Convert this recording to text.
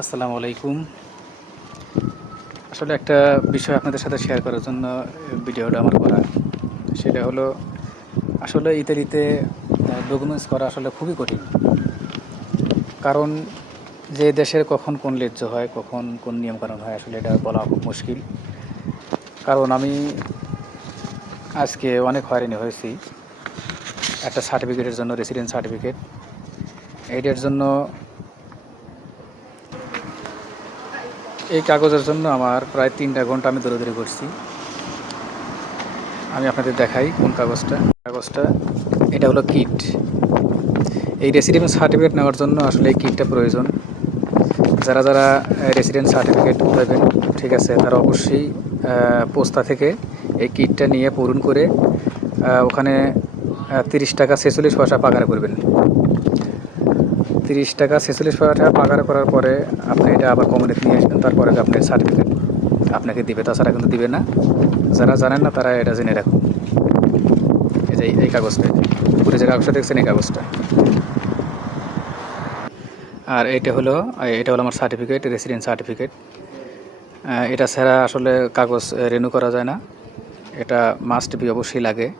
আসসালামু আলাইকুম। আসলে একটা বিষয় আপনাদের সাথে শেয়ার করার জন্য ভিডিওটা আমার করা। সেটা হলো, আসলে ইতালিতে ডকুমেন্টস করা আসলে খুবই কঠিন। কারণ যে দেশের কখন কোন লেজ্জ হয়, কখন কোন নিয়মকানুন হয়, আসলে এটা বলা খুব মুশকিল। কারণ আমি আজকে অনেক হয়রানি হয়েছি। একটা সার্টিফিকেটের জন্য রেসিডেন্ট সার্টিফিকেট এটার জন্য এই কাগজের জন্য আমার প্রায় তিনটা ঘণ্টা আমি দৌড়াদৌড়ি করছি। আমি আপনাদের দেখাই কোন কাগজটা। কাগজটা, এটা হলো কিট। এই রেসিডেন্ট সার্টিফিকেট নেওয়ার জন্য আসলে এই কিটটা প্রয়োজন। যারা যারা রেসিডেন্ট সার্টিফিকেট পাবেন, ঠিক আছে, তারা অবশ্যই পোস্তা থেকে এই কিটটা নিয়ে পূরণ করে ওখানে তিরিশ টাকা ছেচল্লিশ পয়সা পাকার করবেন। তিরিশ টাকা, ছেচল্লিশ টাকা পাকার করার পরে আপনি এটা আবার কমিউনিটি নিয়ে আসবেন, তারপরে আপনার সার্টিফিকেট আপনাকে দিবে। তাছাড়া কিন্তু দিবে না। যারা জানেন না, তারা এটা জেনে রাখুন। এই যে এই- এই কাগজটা পুরো যে কাগজটা দেখছেন, এই কাগজটা। আর এটা হলো এটা হলো আমার সার্টিফিকেট রেসিডেন্ট সার্টিফিকেট এটা ছাড়া আসলে কাগজ রেনু করা যায় না। এটা মাস্ট বি অবশ্যই লাগে।